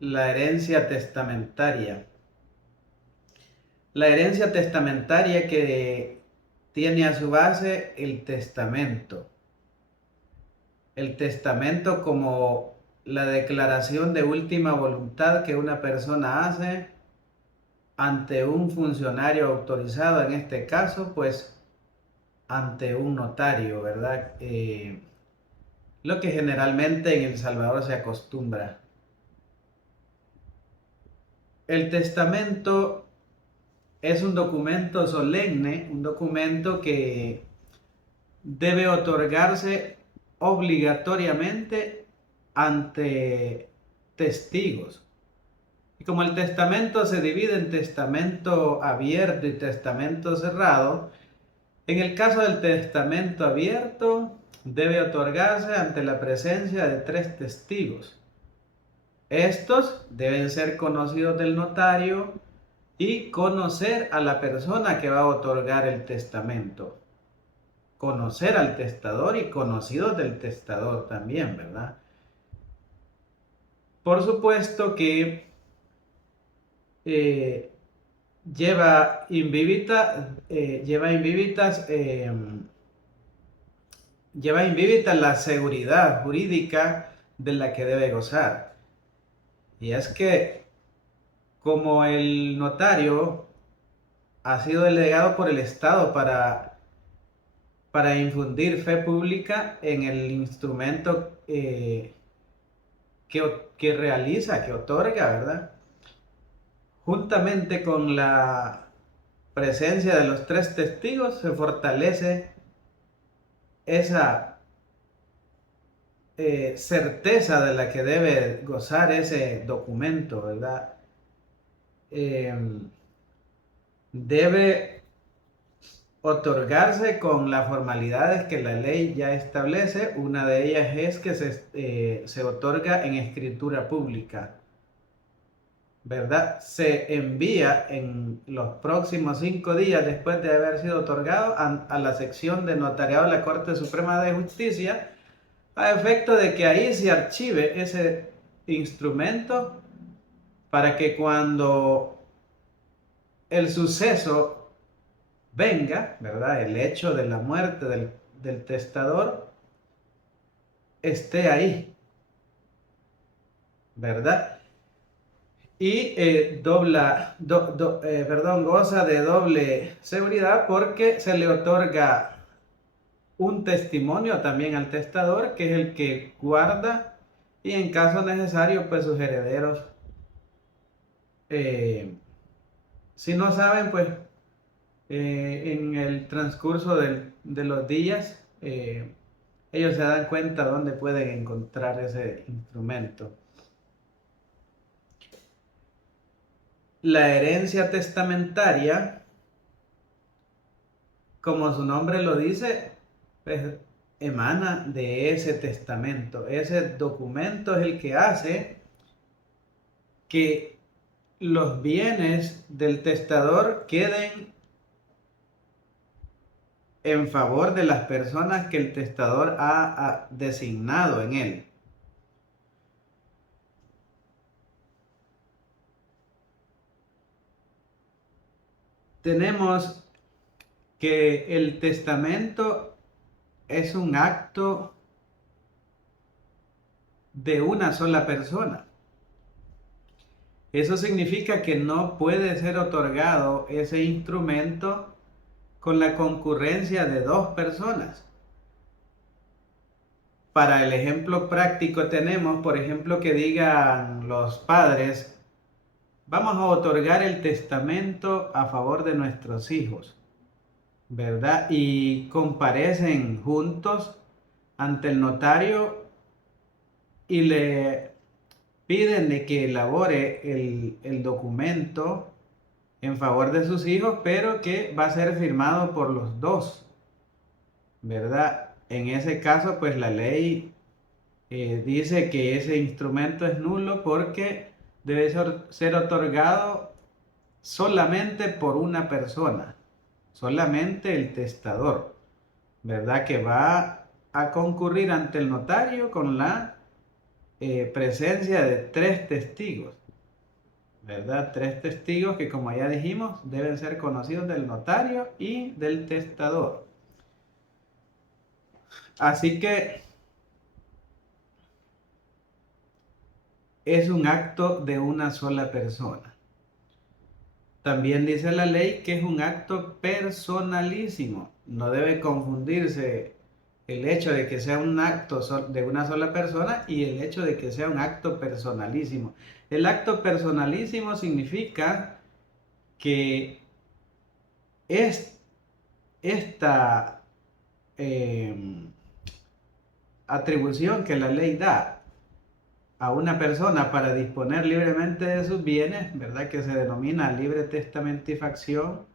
La herencia testamentaria. La herencia testamentaria que tiene a su base el testamento. El testamento como la declaración de última voluntad que una persona hace ante un funcionario autorizado, en este caso, pues ante un notario, ¿verdad? Lo que generalmente en El Salvador se acostumbra. El testamento es un documento solemne, un documento que debe otorgarse obligatoriamente ante testigos. Y como el testamento se divide en testamento abierto y testamento cerrado, en el caso del testamento abierto debe otorgarse ante la presencia de 3 testigos. Estos deben ser conocidos del notario y conocer a la persona que va a otorgar el testamento. Conocer al testador y conocidos del testador también, ¿verdad? Por supuesto que eh, lleva invívita la seguridad jurídica de la que debe gozar. Y es que como el notario ha sido delegado por el Estado para infundir fe pública en el instrumento que realiza, que otorga, ¿verdad? Juntamente con la presencia de los 3 testigos se fortalece esa certeza de la que debe gozar ese documento, ¿verdad? Debe otorgarse con las formalidades que la ley ya establece. Una de ellas es que se otorga en escritura pública, ¿verdad? Se envía en los próximos 5 días después de haber sido otorgado a la sección de notariado de la Corte Suprema de Justicia, a efecto de que ahí se archive ese instrumento para que cuando el suceso venga, ¿verdad? El hecho de la muerte del testador esté ahí, ¿verdad? Y goza de doble seguridad porque se le otorga un testimonio también al testador, que es el que guarda, y en caso necesario, pues sus herederos, eh, si no saben, pues en el transcurso de los días, ellos se dan cuenta dónde pueden encontrar ese instrumento. La herencia testamentaria, como su nombre lo dice, pues emana de ese testamento. Ese documento es el que hace que los bienes del testador queden en favor de las personas que el testador ha designado en él. Tenemos que el testamento es un acto de una sola persona. Eso significa que no puede ser otorgado ese instrumento con la concurrencia de 2 personas. Para el ejemplo práctico tenemos, por ejemplo, que digan los padres: vamos a otorgar el testamento a favor de nuestros hijos, ¿verdad? Y comparecen juntos ante el notario y le piden de que elabore el documento en favor de sus hijos, pero que va a ser firmado por los dos, ¿verdad? En ese caso, pues la ley dice que ese instrumento es nulo porque debe ser otorgado solamente por una persona, solamente el testador, ¿verdad? Que va a concurrir ante el notario con la presencia de 3 testigos, ¿verdad? 3 testigos que, como ya dijimos, deben ser conocidos del notario y del testador. Así que es un acto de una sola persona. También dice la ley que es un acto personalísimo. No debe confundirse el hecho de que sea un acto de una sola persona y el hecho de que sea un acto personalísimo. El acto personalísimo significa que es esta atribución que la ley da a una persona para disponer libremente de sus bienes, ¿verdad? Que se denomina libre testamentifacción,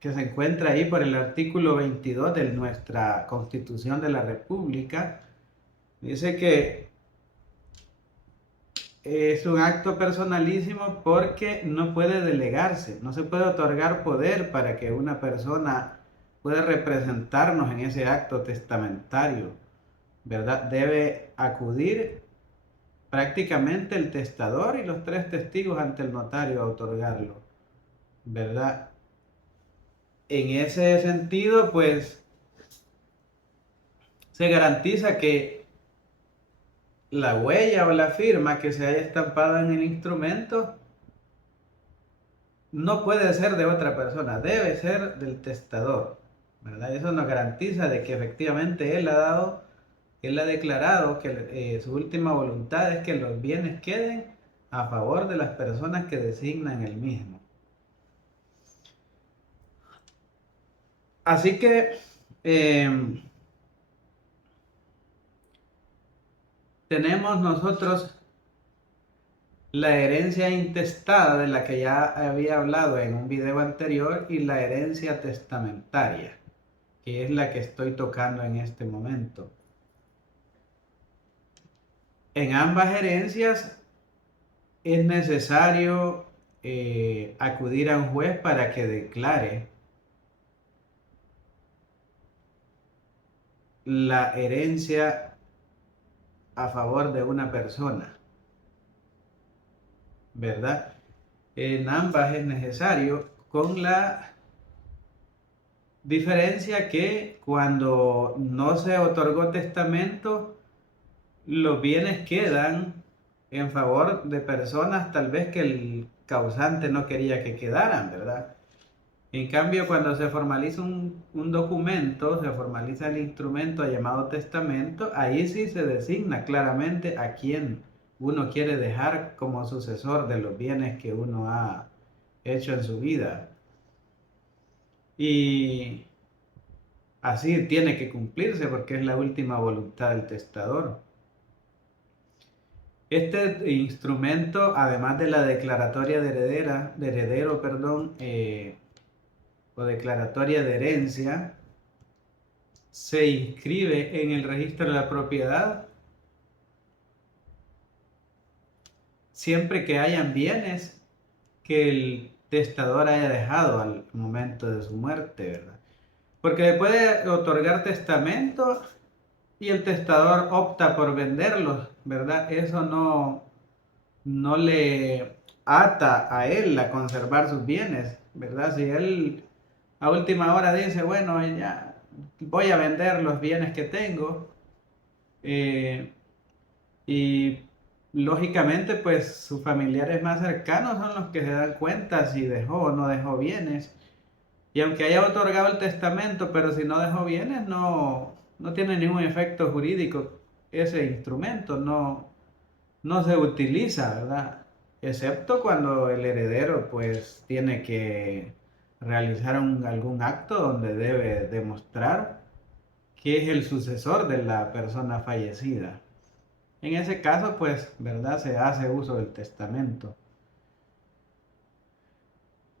que se encuentra ahí por el artículo 22 de nuestra Constitución de la República. Dice que es un acto personalísimo porque no puede delegarse, no se puede otorgar poder para que una persona pueda representarnos en ese acto testamentario, ¿verdad? Debe acudir prácticamente el testador y los 3 testigos ante el notario a otorgarlo, ¿verdad? En ese sentido, pues, se garantiza que la huella o la firma que se haya estampado en el instrumento no puede ser de otra persona, debe ser del testador, ¿verdad? Eso nos garantiza de que efectivamente él ha declarado que su última voluntad es que los bienes queden a favor de las personas que designan el mismo. Así que tenemos nosotros la herencia intestada de la que ya había hablado en un video anterior y la herencia testamentaria, que es la que estoy tocando en este momento. En ambas herencias es necesario acudir a un juez para que declare la herencia a favor de una persona, ¿verdad? En ambas es necesario, con la diferencia que cuando no se otorgó testamento, los bienes quedan en favor de personas tal vez que el causante no quería que quedaran, ¿verdad? En cambio, cuando se formaliza un documento, se formaliza el instrumento llamado testamento, ahí sí se designa claramente a quién uno quiere dejar como sucesor de los bienes que uno ha hecho en su vida. Y así tiene que cumplirse porque es la última voluntad del testador. Este instrumento, además de la declaratoria de heredero, o declaratoria de herencia, se inscribe en el registro de la propiedad siempre que hayan bienes que el testador haya dejado al momento de su muerte, ¿verdad? Porque puede otorgar testamento y el testador opta por venderlos, ¿verdad? Eso no le ata a él a conservar sus bienes, ¿verdad? Si él a última hora dice, bueno, ya voy a vender los bienes que tengo, y lógicamente pues sus familiares más cercanos son los que se dan cuenta si dejó o no dejó bienes. Y aunque haya otorgado el testamento, pero si no dejó bienes, no tiene ningún efecto jurídico ese instrumento, no se utiliza, ¿verdad? Excepto cuando el heredero pues tiene que realizar algún acto donde debe demostrar que es el sucesor de la persona fallecida. En ese caso pues, ¿verdad? Se hace uso del testamento.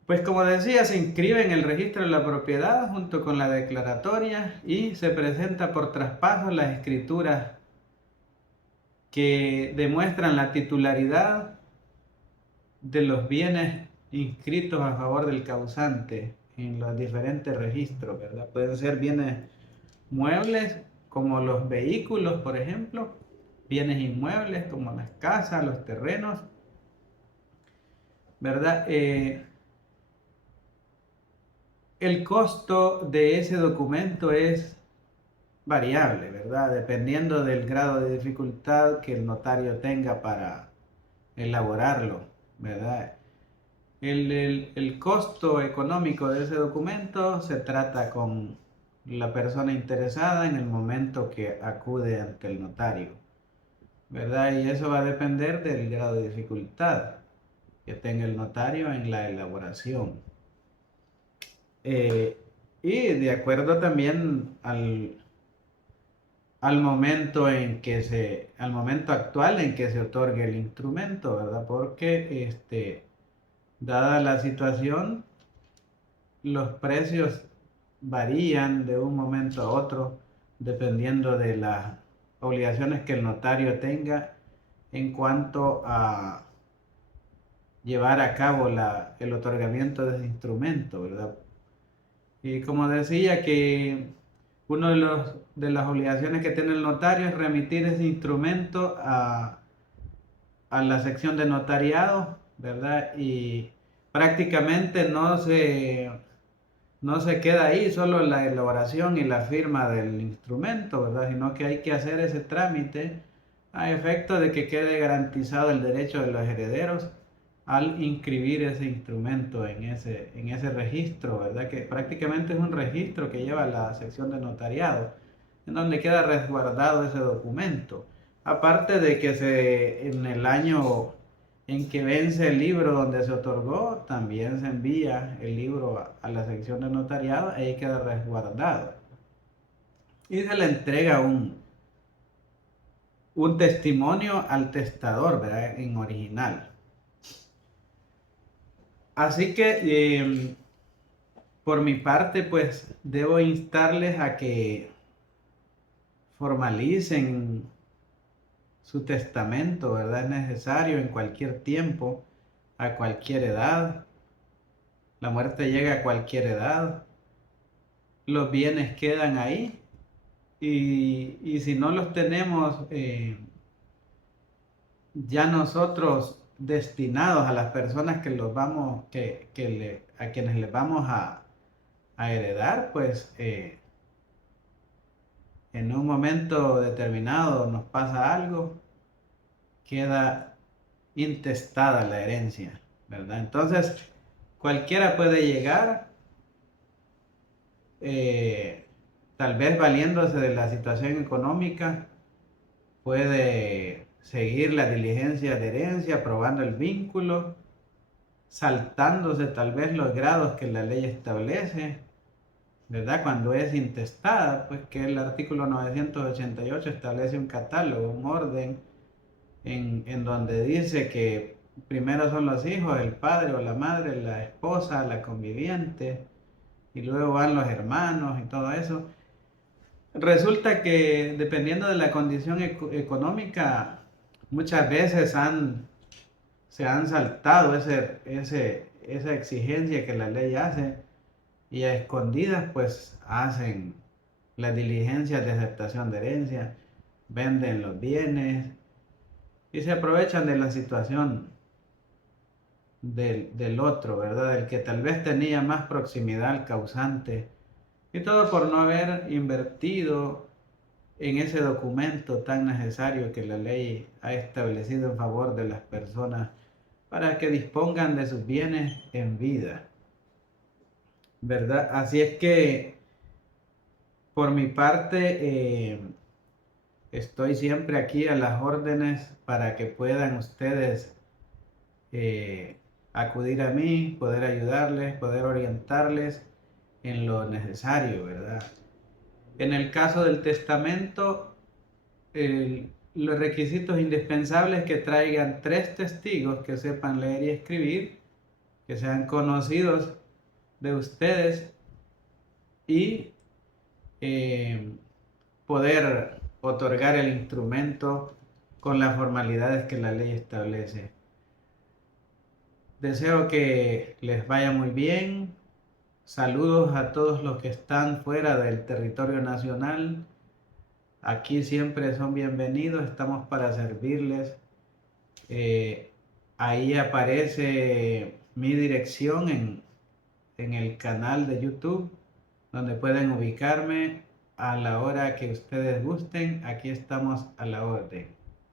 Pues como decía, se inscribe en el registro de la propiedad junto con la declaratoria y se presenta por traspaso las escrituras que demuestran la titularidad de los bienes inscritos a favor del causante en los diferentes registros, ¿verdad? Pueden ser bienes muebles como los vehículos, por ejemplo, bienes inmuebles como las casas, los terrenos, ¿verdad? El costo de ese documento es variable, ¿verdad? Dependiendo del grado de dificultad que el notario tenga para elaborarlo, ¿verdad? El costo económico de ese documento se trata con la persona interesada en el momento que acude ante el notario, ¿verdad? Y eso va a depender del grado de dificultad que tenga el notario en la elaboración. Eh, y de acuerdo también al momento al momento actual en que se otorgue el instrumento, ¿verdad? Porque dada la situación, los precios varían de un momento a otro dependiendo de las obligaciones que el notario tenga en cuanto a llevar a cabo el otorgamiento de ese instrumento, ¿verdad? Y como decía que uno de las obligaciones que tiene el notario es remitir ese instrumento a la sección de notariado, ¿verdad? Y prácticamente no se queda ahí solo la elaboración y la firma del instrumento, ¿verdad? Sino que hay que hacer ese trámite a efecto de que quede garantizado el derecho de los herederos al inscribir ese instrumento en ese registro, ¿verdad? Que prácticamente es un registro que lleva la sección de notariado, en donde queda resguardado ese documento. Aparte de que en el año en que vence el libro donde se otorgó, también se envía el libro a la sección de notariado, ahí queda resguardado. Y se le entrega un testimonio al testador, ¿verdad? En original. Así que por mi parte, pues debo instarles a que formalicen su testamento, ¿verdad? Es necesario en cualquier tiempo, a cualquier edad. La muerte llega a cualquier edad. Los bienes quedan ahí. Y si no los tenemos ya nosotros destinados a las personas que los vamos, a quienes les vamos a heredar, pues en un momento determinado nos pasa algo, queda intestada la herencia, ¿verdad? Entonces, cualquiera puede llegar, eh, tal vez valiéndose de la situación económica, puede seguir la diligencia de herencia, probando el vínculo, saltándose tal vez los grados que la ley establece, ¿verdad? Cuando es intestada, pues que el artículo 988 establece un catálogo, un orden en donde dice que primero son los hijos, el padre o la madre, la esposa, la conviviente, y luego van los hermanos y todo eso. Resulta que dependiendo de la condición económica, muchas veces se han saltado esa exigencia que la ley hace y a escondidas pues hacen las diligencias de aceptación de herencia, venden los bienes y se aprovechan de la situación del otro, ¿verdad? Del que tal vez tenía más proximidad al causante. Y todo por no haber invertido en ese documento tan necesario que la ley ha establecido en favor de las personas para que dispongan de sus bienes en vida, ¿verdad? Así es que por mi parte estoy siempre aquí a las órdenes para que puedan ustedes eh, acudir a mí, poder ayudarles, poder orientarles en lo necesario, ¿verdad? En el caso del testamento, los requisitos indispensables es que traigan 3 testigos que sepan leer y escribir, que sean conocidos de ustedes y eh, poder otorgar el instrumento con las formalidades que la ley establece. Deseo que les vaya muy bien. Saludos a todos los que están fuera del territorio nacional, Aquí siempre son bienvenidos, estamos para servirles. Eh, Ahí aparece mi dirección en el canal de YouTube, donde pueden ubicarme a la hora que ustedes gusten. Aquí estamos a la orden.